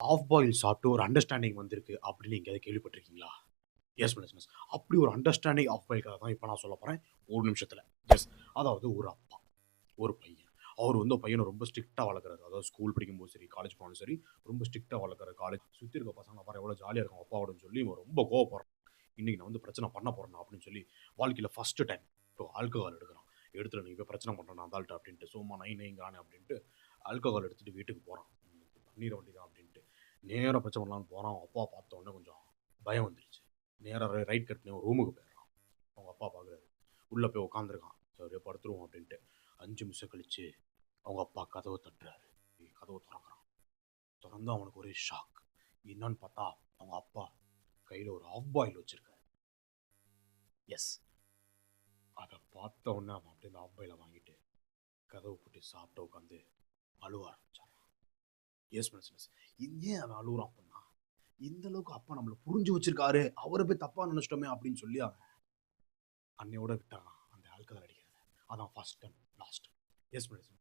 Half boil சாப்பிட்டு ஒரு understanding வந்திருக்கு அப்படின்னு எங்கேயாவது கேள்விப்பட்டிருக்கீங்களா? S plus s. அப்படி ஒரு அண்டர்ஸ்டாண்டிங் ஆஃப் பாயில் கதை தான் இப்போ நான் சொல்ல போறேன். ஒரு நிமிஷத்துல. எஸ். அதாவது ஒரு அப்பா, ஒரு பையன். அவர் வந்து பையனை ரொம்ப ஸ்ட்ரிக்ட்டா வளர்க்குறாரு. அதாவது ஸ்கூல் படிக்கும்போது சரி, காலேஜ் போனாலும் சரி, ரொம்ப ஸ்ட்ரிக்ட்டா வளர்க்குறாரு. காலேஜ் சுத்தி இருக்க பசங்க பாரு எவ்வளோ ஜாலியா இருக்கான் அப்பாவோடன்னு சொல்லி இவன் ரொம்ப கோவப்படுறான். இன்னைக்கு நான் வந்து பிரச்சனை பண்ண போறேன்டா அப்படின்னு சொல்லி வாழ்க்கையில ஃபர்ஸ்ட் டைம் இப்போ ஆல்கஹால் எடுக்கிறான். எடுத்துட்டு நீ போய் பிரச்சனை பண்றான் அந்த ஆள்கிட்ட அப்படின்ட்டு சும்மா நைங்கிறானே அப்படின்ட்டு ஆல்கஹால் எடுத்துட்டு வீட்டுக்கு போறான். பண்ணிட வேண்டியதான் அப்படின்ட்டு நேரா பிரச்சனை பண்ணலான்னு போறான். அவங்க அப்பா பார்த்த உடனே கொஞ்சம் பயம் வந்துருச்சு. நேரா ரைட் கட் பண்ணி ஒரு ரூமுக்கு போயிடுறான். அவங்க அப்பா பார்க்குறாரு. உள்ள போய் உட்காந்துருக்கான். அப்படியே படுத்துருவோம் அப்படின்ட்டு 5 நிமிஷம் கழிச்சு அவங்க அப்பா கதவை தட்டுறாரு. கதவை திறக்கிறான். திறந்து அவனுக்கு ஒரே ஷாக். என்னன்னு பார்த்தா அவங்க அப்பா கையில ஒரு ஆஃப் பாயில் வச்சிருக்காரு. எஸ். அதை பார்த்த உடனே அவன் அப்படியே அந்த ஆஃப் பாயில வாங்கிட்டு கதவை போட்டு சாப்பிட்டு உட்காந்து அழுவ ஆரம்பிச்சான். Yes miss miss. ஏன் அவன் அழுகுறான் அப்படின்னா இந்த அளவுக்கு அப்பா நம்மளை புரிஞ்சு வச்சிருக்காரு, அவரை போய் தப்பா நினைச்சிட்டோமே அப்படின்னு சொல்லி அவன் அன்னையோட விட்டான் அந்த ஆல்கஹால் அடிக்கிறது. அதான் first time last. Yes miss.